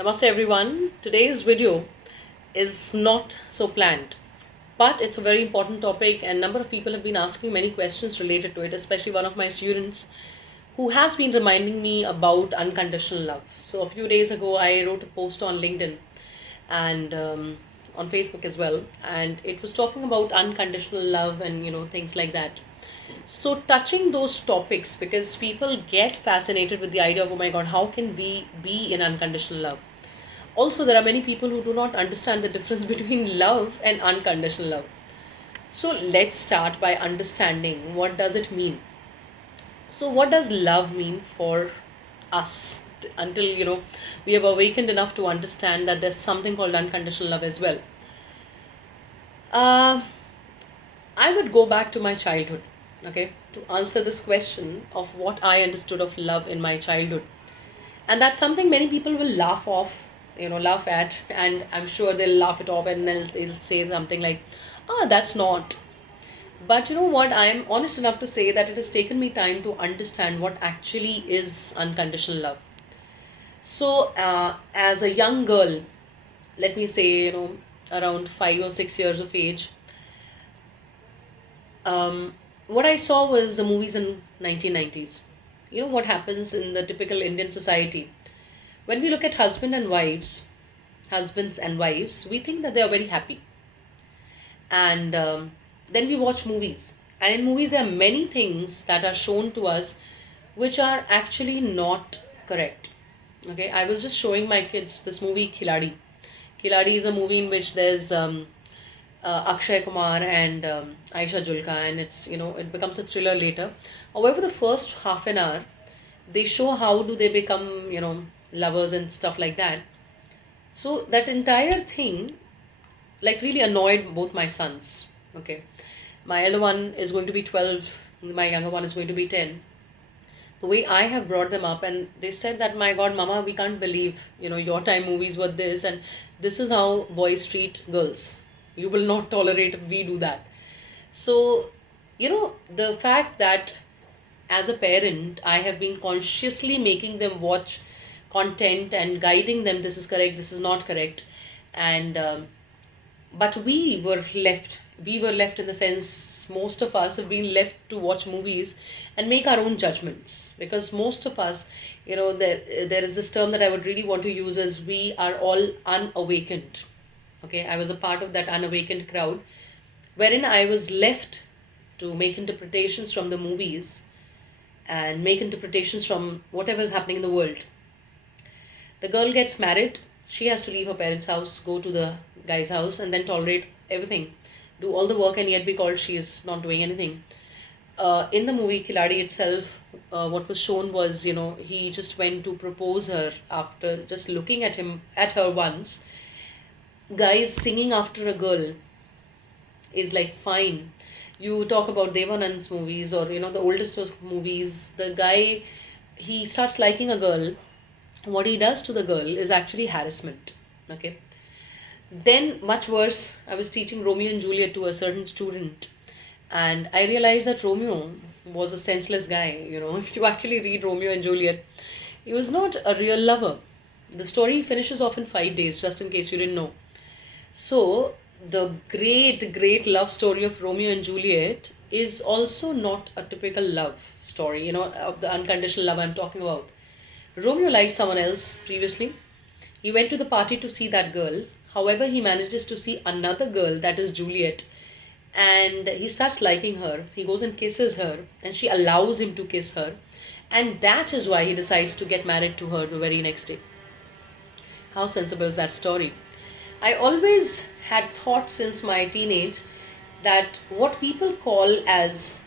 Namaste everyone. Today's video is not so planned, but it's a very important topic and a number of people have been asking many questions related to it, especially one of my students who has been reminding me about unconditional love. So a few days ago I wrote a post on LinkedIn and on Facebook as well, and it was talking about unconditional love and things like that. So touching those topics because people get fascinated with the idea of, oh my god, how can we be in unconditional love? Also, there are many people who do not understand the difference between love and unconditional love. So let's start by understanding what does it mean. So what does love mean for us until we have awakened enough to understand that there's something called unconditional love as well. uh, I would go back to my childhood, okay, to answer this question of what I understood of love in my childhood. And that's something many people will laugh off, laugh at, and I'm sure they'll laugh it off and they'll say something like, ah, that's not. But you know what? I'm honest enough to say that it has taken me time to understand what actually is unconditional love. So, as a young girl, let me say, around 5 or 6 years of age, what I saw was the movies in 1990s. You know what happens in the typical Indian society? When we look at husbands and wives, we think that they are very happy. And then we watch movies. And in movies, there are many things that are shown to us which are actually not correct. Okay, I was just showing my kids this movie Khiladi. Khiladi is a movie in which there's Akshay Kumar and Aisha Julka, and it becomes a thriller later. However, the first half an hour, they show how do they become lovers and stuff like that. So that entire thing like really annoyed both my sons. Okay, my elder one is going to be 12, my younger one is going to be 10. The way I have brought them up, and they said that, my god, mama, we can't believe your time movies were this, and this is how boys treat girls. You will not tolerate if we do that. So the fact that as a parent I have been consciously making them watch content and guiding them, this is correct, this is not correct. And but we were left in the sense, most of us have been left to watch movies and make our own judgments, because most of us, there is this term that I would really want to use, as we are all unawakened. Okay, I was a part of that unawakened crowd, wherein I was left to make interpretations from the movies and make interpretations from whatever is happening in the world. The girl gets married, she has to leave her parents' house, go to the guy's house, and then tolerate everything, do all the work, and yet be called she is not doing anything. In the movie Kiladi itself, what was shown was, he just went to propose her after just looking at her once. Guys singing after a girl is like fine. You talk about Devanand's movies, or the oldest of movies, the guy, he starts liking a girl, what he does to the girl is actually harassment. Okay, then much worse, I was teaching Romeo and Juliet to a certain student, and I realized that Romeo was a senseless guy. If you actually read Romeo and Juliet, he was not a real lover. The story finishes off in 5 days, just in case you didn't know. So the great great love story of Romeo and Juliet is also not a typical love story, of the unconditional love I'm talking about. Romeo liked someone else previously. He went to the party to see that girl. However, he manages to see another girl, that is Juliet, and he starts liking her. He goes and kisses her, and she allows him to kiss her. And that is why he decides to get married to her the very next day. How sensible is that story? I always had thought since my teenage that what people call as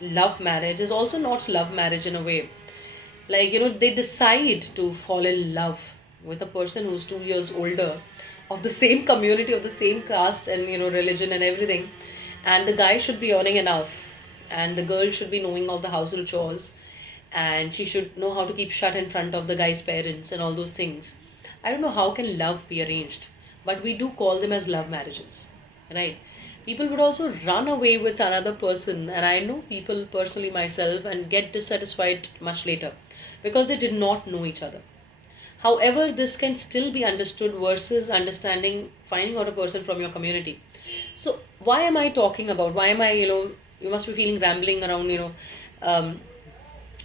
love marriage is also not love marriage in a way. Like, they decide to fall in love with a person who's 2 years older, of the same community, of the same caste and religion and everything. And the guy should be earning enough, and the girl should be knowing all the household chores, and she should know how to keep shut in front of the guy's parents and all those things. I don't know how can love be arranged, but we do call them as love marriages, right? People would also run away with another person, and I know people personally myself, and get dissatisfied much later because they did not know each other. However, this can still be understood versus understanding, finding out a person from your community. So why am I talking about, why am I, you must be feeling rambling around, um,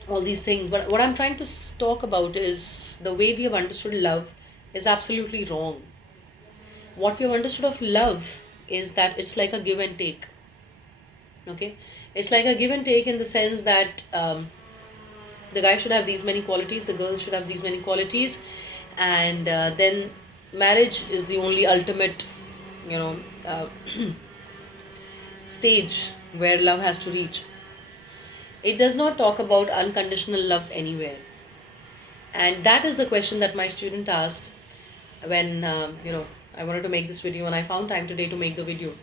all these things. But what I'm trying to talk about is the way we have understood love is absolutely wrong. What we have understood of love is that it's like a give and take. Okay, it's like a give and take in the sense that the guy should have these many qualities, the girl should have these many qualities, and then marriage is the only ultimate, you know, uh, stage where love has to reach. It does not talk about unconditional love anywhere. And that is the question that my student asked when, I wanted to make this video and I found time today to make the video.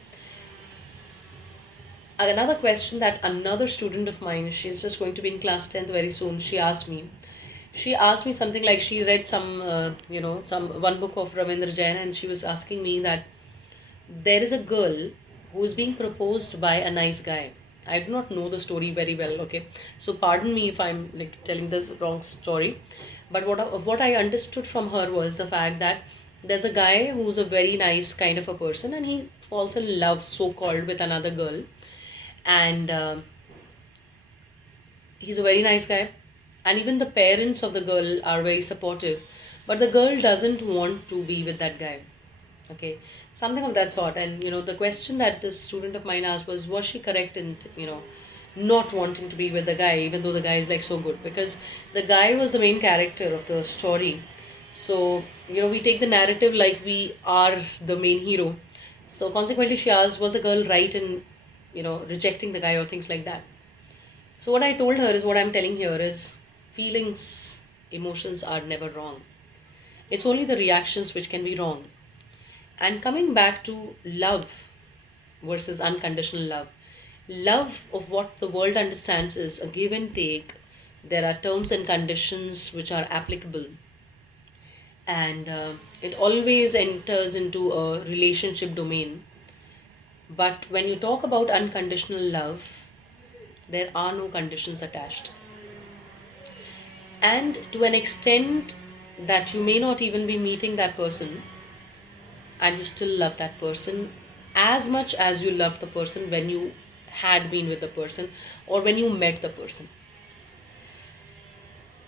Another question that another student of mine, she's just going to be in class 10th very soon, she asked me something like she read some, some one book of Ravindra Jain, and she was asking me that there is a girl who is being proposed by a nice guy. I do not know the story very well, okay? So pardon me if I'm like telling this wrong story. But what I understood from her was the fact that there's a guy who's a very nice kind of a person, and he falls in love, so called, with another girl, and he's a very nice guy, and even the parents of the girl are very supportive, but the girl doesn't want to be with that guy. Okay, something of that sort. And the question that this student of mine asked was she correct in not wanting to be with the guy, even though the guy is like so good? Because the guy was the main character of the story. So we take the narrative like we are the main hero. So consequently, she asked, was the girl right in rejecting the guy or things like that? So what I told her is what I'm telling here is feelings, emotions are never wrong. It's only the reactions which can be wrong. And coming back to love versus unconditional love, love of what the world understands is a give and take. There are terms and conditions which are applicable, and it always enters into a relationship domain. But when you talk about unconditional love, there are no conditions attached. And to an extent that you may not even be meeting that person, and you still love that person as much as you loved the person when you had been with the person or when you met the person.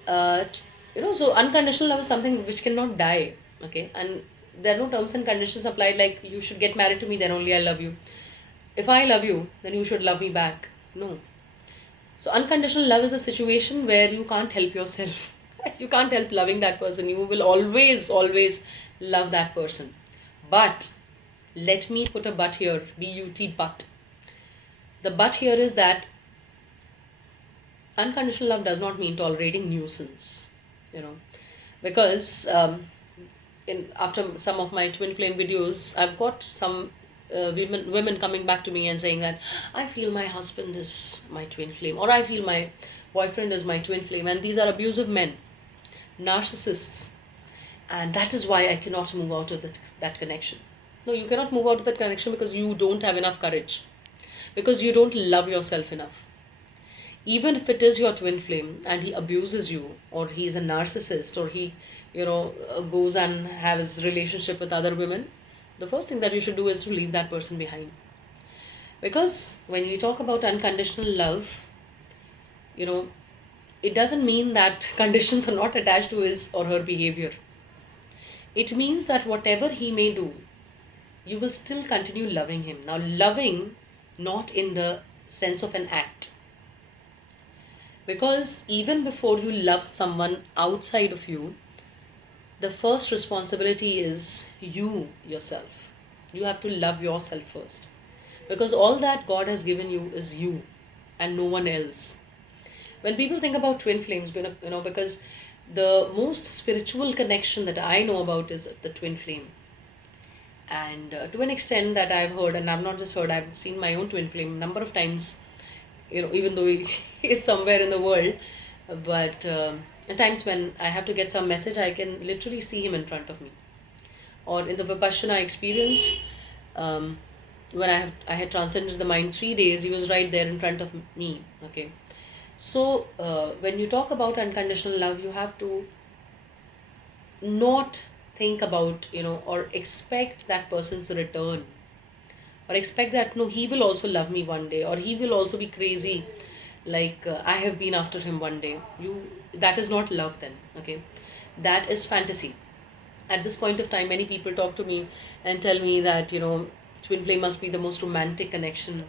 uh, so unconditional love is something which cannot die. Okay, and there are no terms and conditions applied like you should get married to me, then only I love you. If I love you, then you should love me back. No. So unconditional love is a situation where you can't help yourself. You can't help loving that person. You will always love that person. But let me put a but here, but, but. The but here is that unconditional love does not mean tolerating nuisance, you know, because in after some of my twin flame videos, I've got some women coming back to me and saying that I feel my husband is my twin flame, or I feel my boyfriend is my twin flame, and these are abusive men, narcissists, and that is why I cannot move out of that connection. No, you cannot move out of that connection because you don't have enough courage, because you don't love yourself enough. Even if it is your twin flame and he abuses you, or he's a narcissist, or he goes and has relationship with other women, the first thing that you should do is to leave that person behind. Because when we talk about unconditional love, you know it doesn't mean that conditions are not attached to his or her behavior. It means that whatever he may do, you will still continue loving him. Now, loving not in the sense of an act, because even before you love someone outside of you, the first responsibility is you yourself. You have to love yourself first, because all that God has given you is you and no one else. When people think about twin flames, because the most spiritual connection that I know about is the twin flame. And to an extent that I've heard, and I've not just heard, I've seen my own twin flame a number of times, even though he is somewhere in the world. But at times when I have to get some message, I can literally see him in front of me. Or in the Vipassana experience, um, when I had transcended the mind 3 days, he was right there in front of me. Okay, so when you talk about unconditional love, you have to not think about, or expect that person's return, or expect that no, he will also love me one day, or he will also be crazy like I have been after him one day. That is not love then, okay? That is fantasy. At this point of time, many people talk to me and tell me that, twin flame must be the most romantic connection.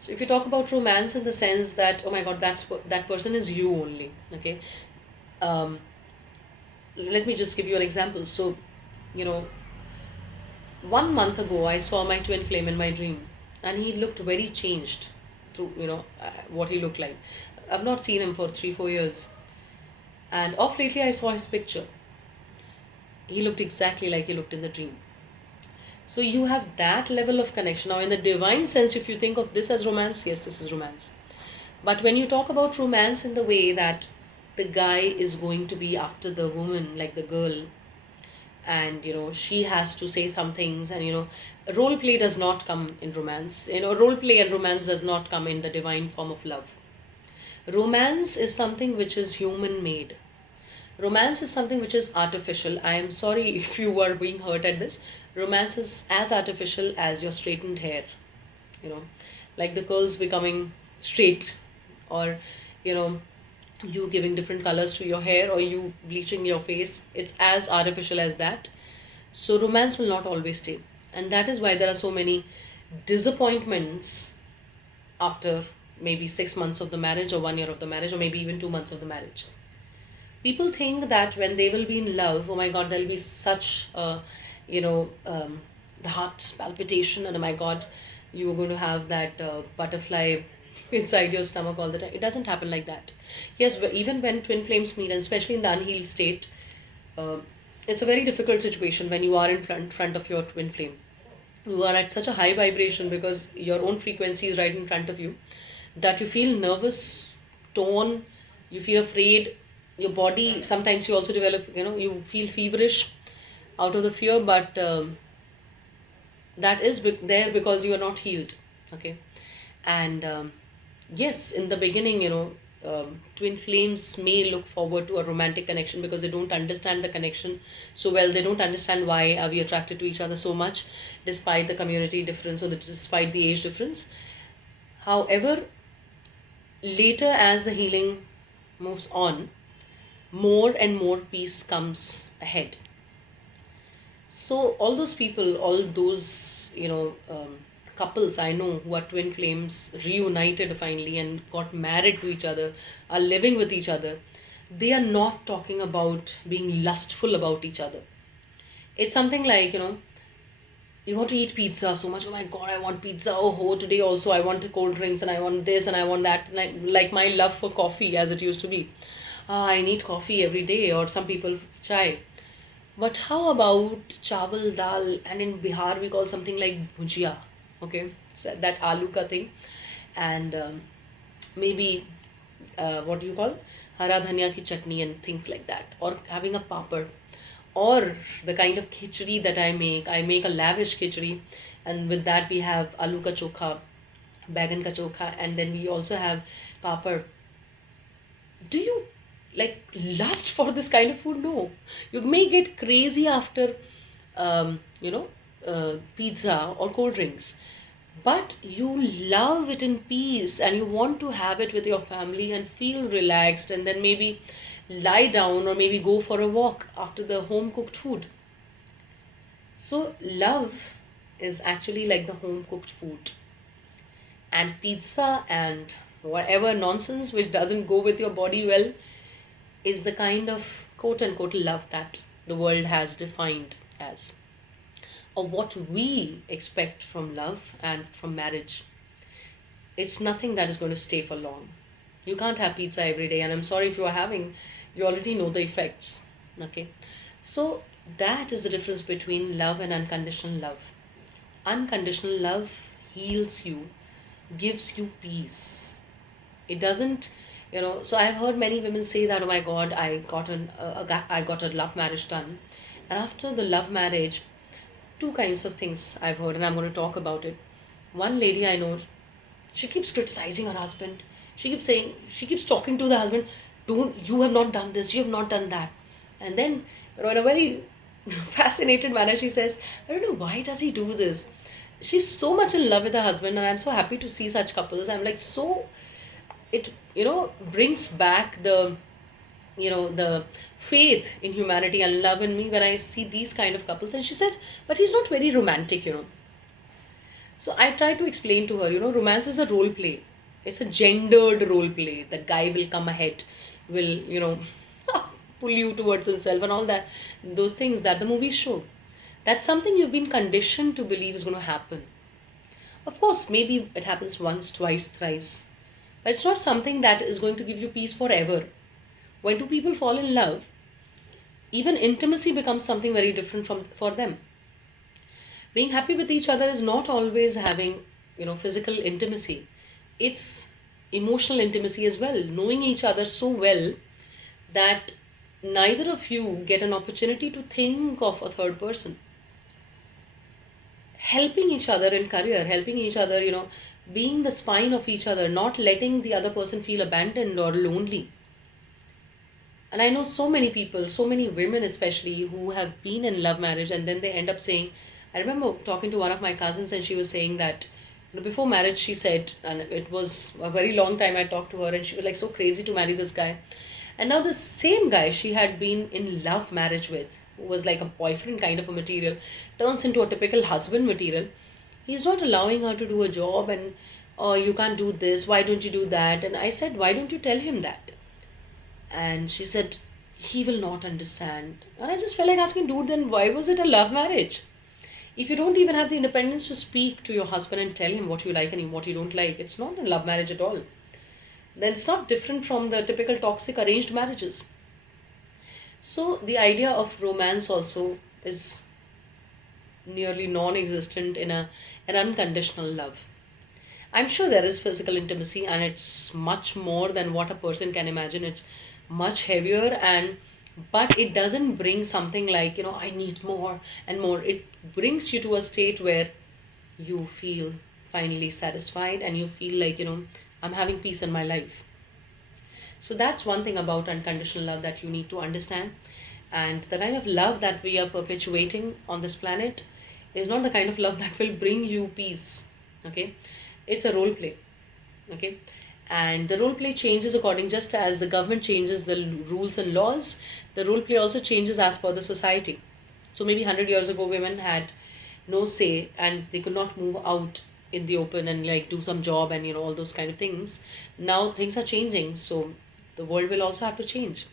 So if you talk about romance in the sense that, oh my god, that person is you only, okay? um, Let me just give you an example. So, you know 1 month ago I saw my twin flame in my dream, and he looked very changed to, what he looked like. I've not seen him for 3 4 years, and off lately I saw his picture. He looked exactly like he looked in the dream. So you have that level of connection. Now, in the divine sense, if you think of this as romance, yes, this is romance. But when you talk about romance in the way that the guy is going to be after the woman, like the girl, and she has to say some things, and role play does not come in romance. Role play and romance does not come in the divine form of love. Romance is something which is human made. Romance is something which is artificial. I am sorry if you were being hurt at this. Romance is as artificial as your straightened hair, you know, like the curls becoming straight, or, you know, you giving different colors to your hair, or you bleaching your face. It's as artificial as that. So, romance will not always stay. And that is why there are so many disappointments after maybe 6 months of the marriage, or 1 year of the marriage, or maybe even 2 months of the marriage. People think that when they will be in love, oh my god, there'll be such a, you know um, the heart palpitation, and oh my god, you're going to have that butterfly inside your stomach all the time. It doesn't happen like that. Yes, but even when twin flames meet, and especially in the unhealed state, um, it's a very difficult situation when you are in front of your twin flame. You are at such a high vibration because your own frequency is right in front of you, that you feel nervous, torn, you feel afraid. Your body, sometimes you also develop, you feel feverish out of the fear, but that is there because you are not healed, okay? And yes, in the beginning, twin flames may look forward to a romantic connection because they don't understand the connection so well. They don't understand why are we attracted to each other so much, despite the community difference, or despite the age difference. However, later, as the healing moves on, more and more peace comes ahead. So all those people, all those, couples I know who are twin flames, reunited finally and got married to each other, are living with each other, they are not talking about being lustful about each other. It's something like, you want to eat pizza so much. Oh my god, I want pizza. Oh, today also I want cold drinks, and I want this and I want that. Like my love for coffee as it used to be. I need coffee every day, or some people chai. But how about chawal dal, and in Bihar we call something like bhujia, okay? So that aloo ka thing, and maybe what do you call, hara dhania ki chutney and things like that, or having a papad, or the kind of khichdi that I make a lavish khichdi, and with that we have aloo ka chokha, bagan ka chokha, and then we also have papad. Do you like lust for this kind of food? No. You may get crazy after um, you know pizza or cold drinks, but you love it in peace, and you want to have it with your family and feel relaxed, and then maybe lie down or maybe go for a walk after the home cooked food. So love is actually like the home cooked food, and pizza and whatever nonsense which doesn't go with your body well is the kind of quote unquote love that the world has defined as, or what we expect from love and from marriage. It's nothing that is going to stay for long. You can't have pizza every day, and I'm sorry if you are having, you already know the effects. Okay, so that is the difference between love and unconditional love. Unconditional love heals you, gives you peace. It doesn't, so I've heard many women say that, oh my god, I got a love marriage done, and after the love marriage, two kinds of things I've heard, and I'm going to talk about it. One lady I know, she keeps criticizing her husband. She keeps talking to the husband, don't, you have not done this, you have not done that. And then In a very fascinated manner, she says, I don't know why does he do this. She's so much in love with her husband, and I'm so happy to see such couples. I'm like, so it brings back the faith in humanity and love in me when I see these kind of couples. And she says, but he's not very romantic. So I try to explain to her, romance is a role play. It's a gendered role play. The guy will come ahead, will, pull you towards himself and all that. Those things that the movies show. That's something you've been conditioned to believe is going to happen. Of course, maybe it happens once, twice, thrice. But it's not something that is going to give you peace forever. When two people fall in love, even intimacy becomes something very different from for them. Being happy with each other is not always having physical intimacy. It's emotional intimacy as well, knowing each other so well that neither of you get an opportunity to think of a third person. Helping each other in career, helping each other, being the spine of each other, not letting the other person feel abandoned or lonely. And I know so many people, so many women especially, who have been in love marriage and then they end up saying, I remember talking to one of my cousins and she was saying that, before marriage, she said, and it was a very long time I talked to her, and she was like so crazy to marry this guy. And now the same guy she had been in love marriage with, who was like a boyfriend kind of a material, turns into a typical husband material. He's not allowing her to do a job, and oh, you can't do this, why don't you do that? And I said, why don't you tell him that? And she said, he will not understand. And I just felt like asking, dude, then why was it a love marriage? If you don't even have the independence to speak to your husband and tell him what you like and what you don't like, it's not a love marriage at all. Then it's not different from the typical toxic arranged marriages. So the idea of romance also is nearly non-existent in an unconditional love. I'm sure there is physical intimacy, and it's much more than what a person can imagine. It's much heavier, and but it doesn't bring something like, I need more and more. It brings you to a state where you feel finally satisfied and you feel like, I'm having peace in my life. So that's one thing about unconditional love that you need to understand. And the kind of love that we are perpetuating on this planet is not the kind of love that will bring you peace. Okay? It's a role play. Okay? And the role play changes according, just as the government changes the rules and laws, the role play also changes as per the society. So maybe 100 years ago, women had no say and they could not move out in the open and like do some job and all those kind of things. Now things are changing, so the world will also have to change.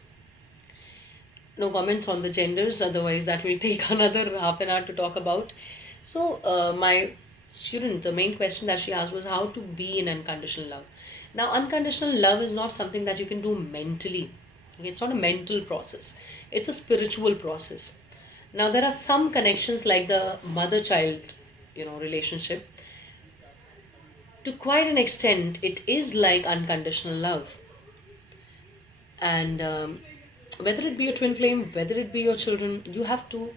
No comments on the genders, otherwise that will take another half an hour to talk about. So my student, the main question that she asked was how to be in unconditional love. Now unconditional love is not something that you can do mentally. Okay, it's not a mental process, it's a spiritual process. Now there are some connections like the mother child relationship. To quite an extent it is like unconditional love. And whether it be your twin flame, whether it be your children, you have to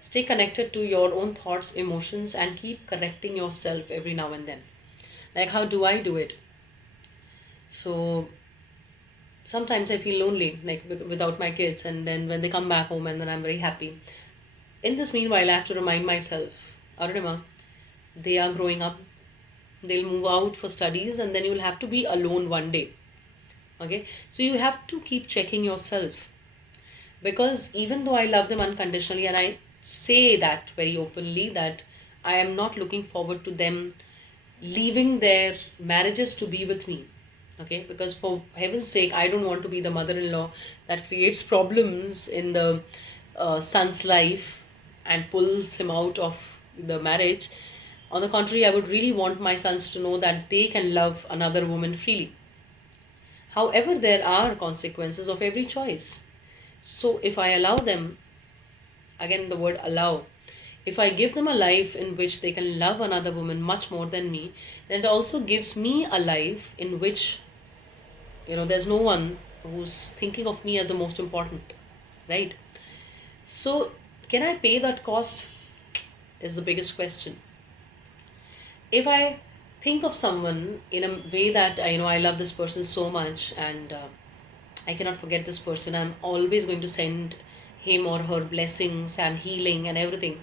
stay connected to your own thoughts, emotions, and keep correcting yourself every now and then. Like, how do I do it? So sometimes I feel lonely, like without my kids, and then when they come back home, and then I'm very happy. In this meanwhile, I have to remind myself, Arunima, they are growing up, they'll move out for studies, and then you will have to be alone one day. Okay, so you have to keep checking yourself, because even though I love them unconditionally, and I say that very openly, that I am not looking forward to them leaving their marriages to be with me. Okay, because for heaven's sake, I don't want to be the mother-in-law that creates problems in the son's life and pulls him out of the marriage. On the contrary, I would really want my sons to know that they can love another woman freely. However, there are consequences of every choice. So if I allow them, again the word allow, if I give them a life in which they can love another woman much more than me, then it also gives me a life in which, there's no one who's thinking of me as the most important, right? So, can I pay that cost? Is the biggest question. If I think of someone in a way that I love this person so much, and I cannot forget this person, I'm always going to send him or her blessings and healing and everything,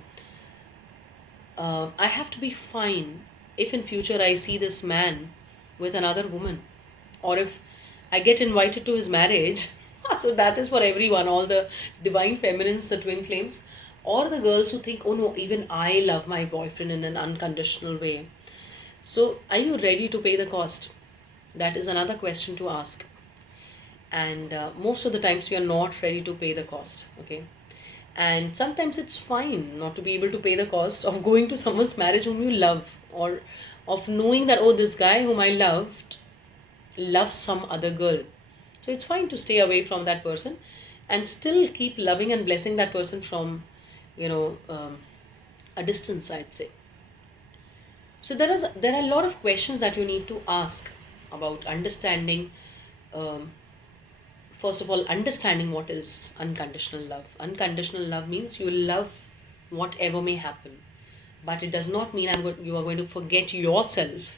I have to be fine if in future I see this man with another woman, or if I get invited to his marriage. So that is for everyone, all the divine feminines, the twin flames, or the girls who think, oh no, even I love my boyfriend in an unconditional way. So are you ready to pay the cost? That is another question to ask. And most of the times we are not ready to pay the cost. Okay, and sometimes it's fine not to be able to pay the cost of going to someone's marriage whom you love, or of knowing that, oh, this guy whom I loved loves some other girl. So it's fine to stay away from that person and still keep loving and blessing that person from, you know, a distance, I'd say. So there are a lot of questions that you need to ask about understanding. Um, First of all, understanding what is unconditional love. Unconditional love means you love whatever may happen, but it does not mean you are going to forget yourself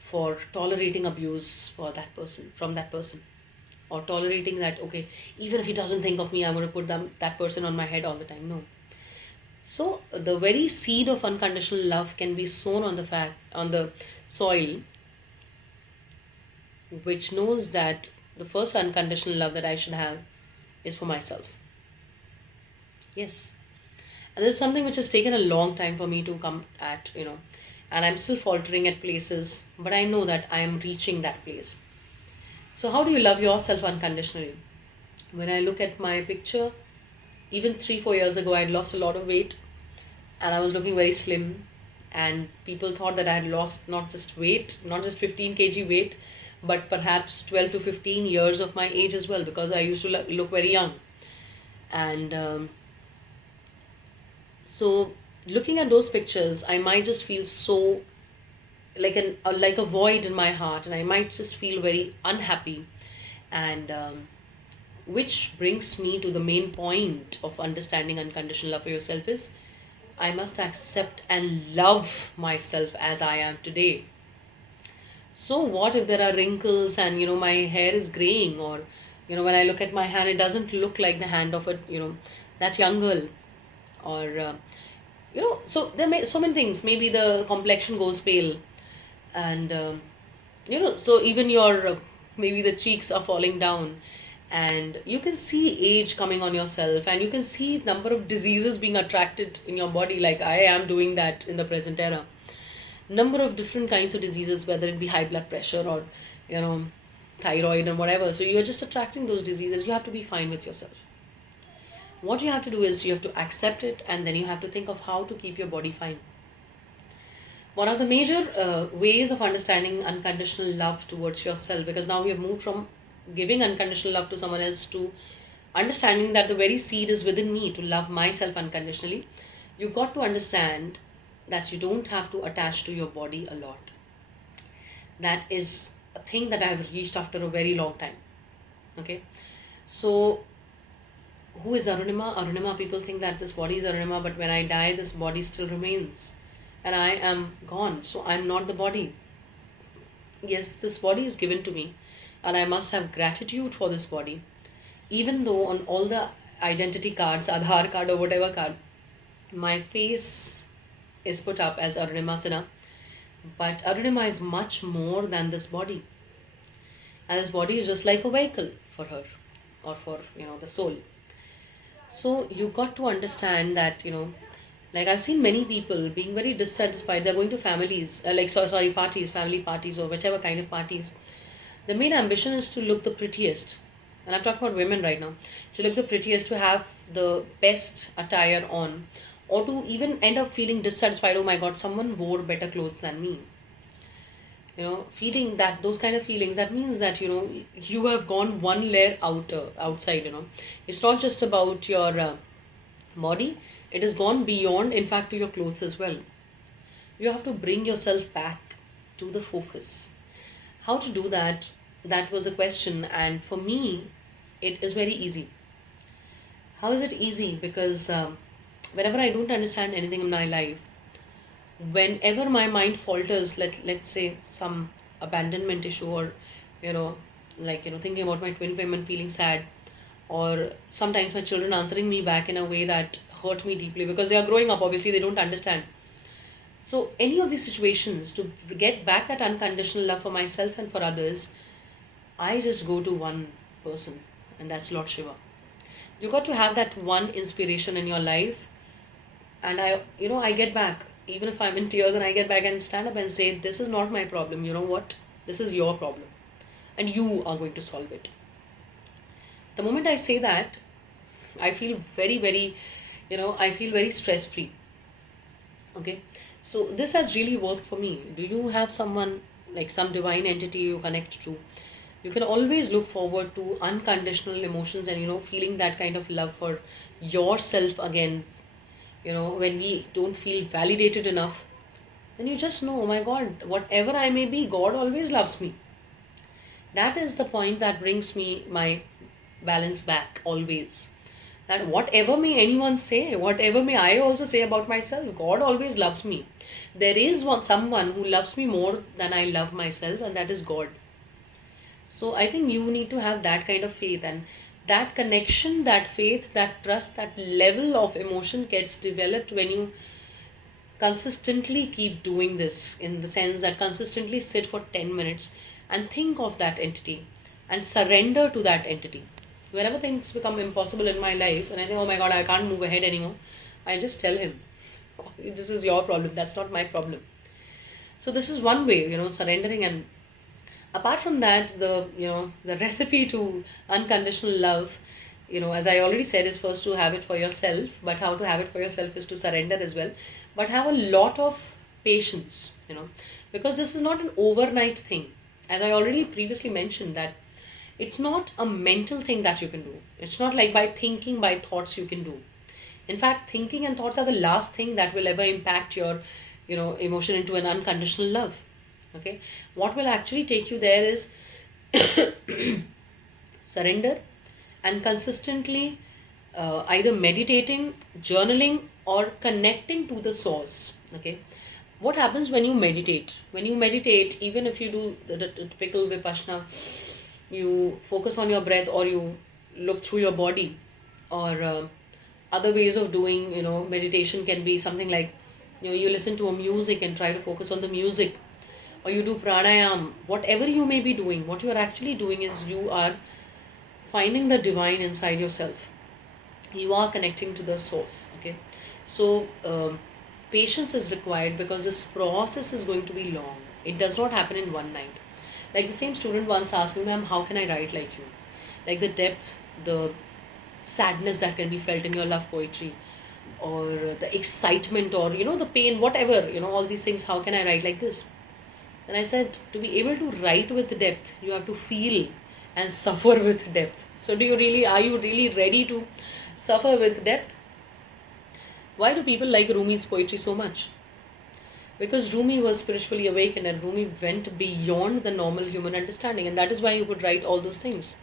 for tolerating abuse for that person, from that person, or tolerating that, okay, even if he doesn't think of me, I'm going to put that person on my head all the time. No. So the very seed of unconditional love can be sown on the soil, which knows that the first unconditional love that I should have is for myself. Yes. And this is something which has taken a long time for me to come at, and I'm still faltering at places, but I know that I am reaching that place. So how do you love yourself unconditionally? When I look at my picture, even 3 4 years ago, I'd lost a lot of weight, and I was looking very slim, and people thought that I had lost not just weight, not just 15 kg weight, but perhaps 12 to 15 years of my age as well, because I used to look very young. And so looking at those pictures, I might just feel so like a void in my heart, and I might just feel very unhappy. And which brings me to the main point of understanding unconditional love for yourself is, I must accept and love myself as I am today. So what if there are wrinkles and my hair is graying, or when I look at my hand, it doesn't look like the hand of a that young girl, or so there may so many things. Maybe the complexion goes pale, and so even your maybe the cheeks are falling down, and you can see age coming on yourself, and you can see number of diseases being attracted in your body, like I am doing that in the present era. Number of different kinds of diseases, whether it be high blood pressure or you know thyroid and whatever. So you're just attracting those diseases. You have to be fine with yourself. What you have to do is you have to accept it, and then you have to think of how to keep your body fine. One of the major ways of understanding unconditional love towards yourself, because now we have moved from giving unconditional love to someone else to understanding that the very seed is within me to love myself unconditionally. You got to understand that you don't have to attach to your body a lot. That is a thing that I have reached after a very long time. Okay, so who is Arunima? Arunima, people think that this body is Arunima, but when I die, this body still remains. And I am gone, so I'm not the body. Yes, this body is given to me, and I must have gratitude for this body. Even though on all the identity cards, Aadhaar card or whatever card, my face is put up as Arunima Sinha, but Arunima is much more than this body. And this body is just like a vehicle for her, or for the soul. So you got to understand that like I've seen many people being very dissatisfied. They're going to families, sorry, parties, family parties, or whichever kind of parties. The main ambition is to look the prettiest, and I'm talking about women right now. To look the prettiest, to have the best attire on, or to even end up feeling dissatisfied. Oh my God, someone wore better clothes than me. Feeling that, those kind of feelings, that means that you have gone one layer outside. It's not just about your body, it has gone beyond, in fact, to your clothes as well. You have to bring yourself back to the focus. How to do that? That was a question, and for me, it is very easy. How is it easy? Because whenever I don't understand anything in my life, whenever my mind falters, let's say some abandonment issue, or you know thinking about my twin flame and feeling sad, or sometimes my children answering me back in a way that hurt me deeply because they are growing up, obviously they don't understand. So any of these situations, to get back that unconditional love for myself and for others, I just go to one person, and that's Lord Shiva. You got to have that one inspiration in your life, and I get back, even if I'm in tears, and I get back and stand up and say, this is not my problem. You know what? This is your problem, and you are going to solve it. The moment I say that, I feel very, very, I feel very stress free. Okay. So this has really worked for me. Do you have someone, like some divine entity you connect to? You can always look forward to unconditional emotions, and feeling that kind of love for yourself again. When we don't feel validated enough, then you just know, oh my God, whatever I may be, God always loves me. That is the point that brings me my balance back always. That whatever may anyone say, whatever may I also say about myself, God always loves me. There is someone who loves me more than I love myself, and that is God. So I think you need to have that kind of faith, and that connection, that faith, that trust, that level of emotion gets developed when you consistently keep doing this, in the sense that consistently sit for 10 minutes and think of that entity and surrender to that entity. Whenever things become impossible in my life and I think, oh my God, I can't move ahead anymore, I just tell him, "Oh, this is your problem, that's not my problem." So this is one way, surrendering. And apart from that, the recipe to unconditional love, as I already said, is first to have it for yourself. But how to have it for yourself is to surrender as well, but have a lot of patience, because this is not an overnight thing. As I already previously mentioned, that it's not a mental thing that you can do. It's not like by thinking, by thoughts you can do. In fact, thinking and thoughts are the last thing that will ever impact your emotion into an unconditional love. Okay. What will actually take you there is surrender, and consistently either meditating, journaling, or connecting to the source. Okay. What happens when you meditate? When you meditate, even if you do the typical vipassana, you focus on your breath, or you look through your body, or other ways of doing meditation can be something like, you listen to a music and try to focus on the music, or you do pranayam. Whatever you may be doing, what you are actually doing is you are finding the divine inside yourself. You are connecting to the source. Okay. So patience is required, because this process is going to be long. It does not happen in one night. Like, the same student once asked me, ma'am, how can I write like you? Like, the depth, the sadness that can be felt in your love poetry, or the excitement, or the pain, whatever, all these things, how can I write like this? And I said, to be able to write with depth, you have to feel and suffer with depth. So are you really ready to suffer with depth? Why do people like Rumi's poetry so much? Because Rumi was spiritually awakened, and Rumi went beyond the normal human understanding, and that is why he could write all those things.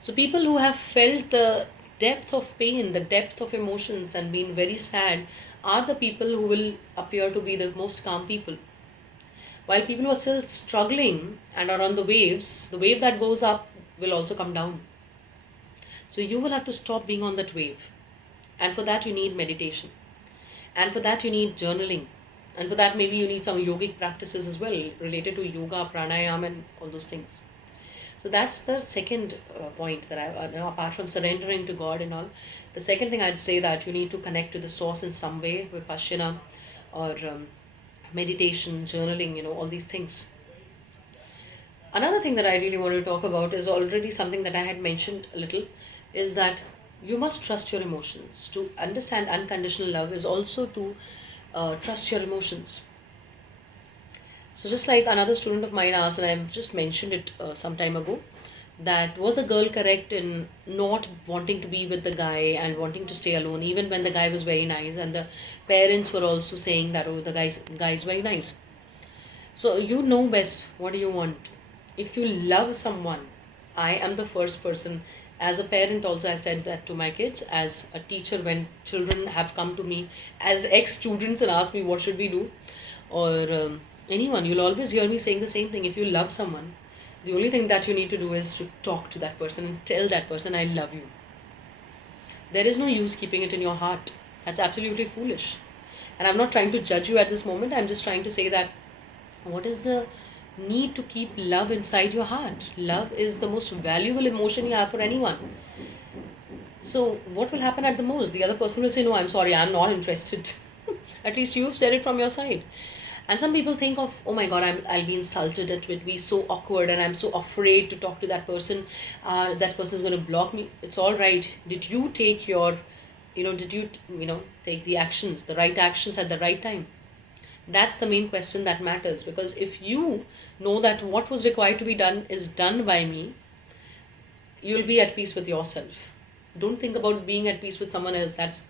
So people who have felt the depth of pain, the depth of emotions, and been very sad, are the people who will appear to be the most calm people. While people who are still struggling and are on the waves, the wave that goes up will also come down. So you will have to stop being on that wave. And for that, you need meditation. And for that, you need journaling. And for that, maybe you need some yogic practices as well, related to yoga, pranayama, and all those things. So that's the second point that apart from surrendering to God and all, the second thing I'd say, that you need to connect to the source in some way, vipassana, or meditation, journaling, all these things. Another thing that I really want to talk about is already something that I had mentioned a little, is that you must trust your emotions. To understand unconditional love is also to trust your emotions. So, just like another student of mine asked, and I've just mentioned it some time ago, that was a girl correct in not wanting to be with the guy and wanting to stay alone, even when the guy was very nice, and the parents were also saying that, oh, the guy is very nice. So you know best what do you want. If you love someone, I am the first person. As a parent, also, I've said that to my kids. As a teacher, when children have come to me as ex students and asked me what should we do, or anyone, you'll always hear me saying the same thing. If you love someone, the only thing that you need to do is to talk to that person and tell that person, I love you. There is no use keeping it in your heart. That's absolutely foolish. And I'm not trying to judge you at this moment. I'm just trying to say that what is the need to keep love inside your heart? Love is the most valuable emotion you have for anyone. So, what will happen at the most? The other person will say, no, I'm sorry, I'm not interested. At least you've said it from your side. And some people think of, oh my God, I'll be insulted. It will be so awkward, and I'm so afraid to talk to that person. That person's going to block me. It's all right. Did you take your, did you, take the actions, the right actions at the right time? That's the main question that matters. Because if you know that what was required to be done is done by me, you'll be at peace with yourself. Don't think about being at peace with someone else. That's,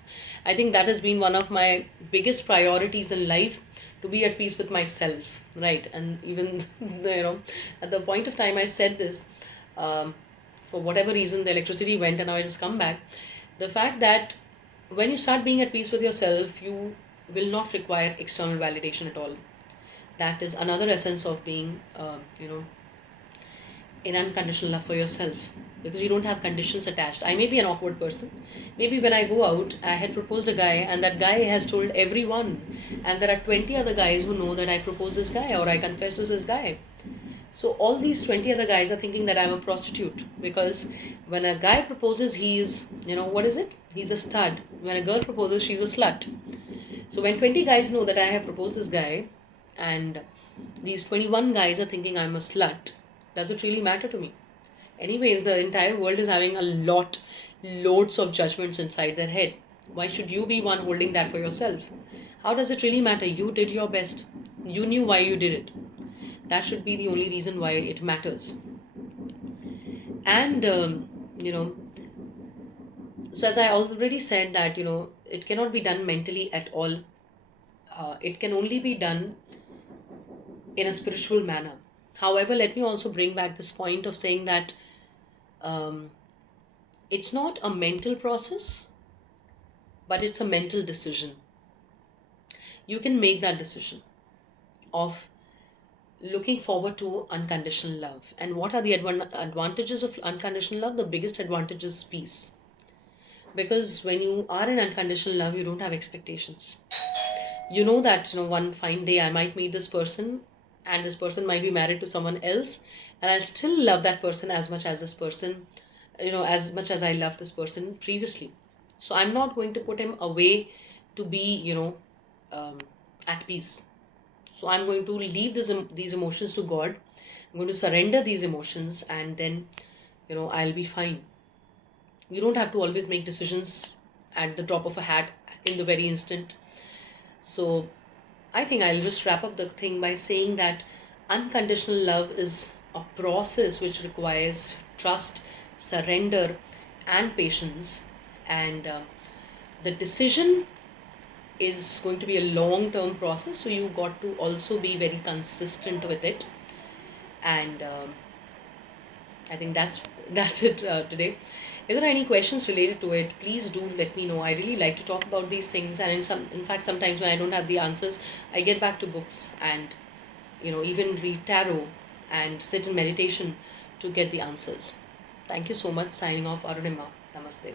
I think that has been one of my biggest priorities in life, to be at peace with myself, right? And even at the point of time I said this, um, for whatever reason the electricity went and now it has come back. The fact that when you start being at peace with yourself, you will not require external validation at all. That is another essence of being in unconditional love for yourself, because you don't have conditions attached. I may be an awkward person. Maybe when I go out, I had proposed a guy, and that guy has told everyone, and there are 20 other guys who know that I proposed this guy or I confessed to this guy. So all these 20 other guys are thinking that I'm a prostitute, because when a guy proposes, he's, what is it? He's a stud. When a girl proposes, she's a slut. So when 20 guys know that I have proposed this guy, and these 21 guys are thinking I'm a slut, does it really matter to me? Anyways, the entire world is having loads of judgments inside their head. Why should you be one holding that for yourself? How does it really matter? You did your best. You knew why you did it. That should be the only reason why it matters. And, so as I already said that, it cannot be done mentally at all. It can only be done in a spiritual manner. However, let me also bring back this point of saying that um, it's not a mental process, but it's a mental decision. You can make that decision of looking forward to unconditional love. And what are the advantages of unconditional love? The biggest advantage is peace. Because when you are in unconditional love, you don't have expectations. You know that, one fine day I might meet this person, and this person might be married to someone else, and I still love that person as much as this person, as much as I loved this person previously. So I'm not going to put him away to be, um, at peace. So I'm going to leave these emotions to God. I'm going to surrender these emotions, and then, I'll be fine. You don't have to always make decisions at the drop of a hat in the very instant. So I think I'll just wrap up the thing by saying that unconditional love is a process which requires trust, surrender, and patience. And the decision is going to be a long term process. So you got to also be very consistent with it. And I think that's it today. If there are any questions related to it, please do let me know. I really like to talk about these things, and in fact, sometimes when I don't have the answers, I get back to books and even read tarot and sit in meditation to get the answers. Thank you so much. Signing off, Arunima. Namaste.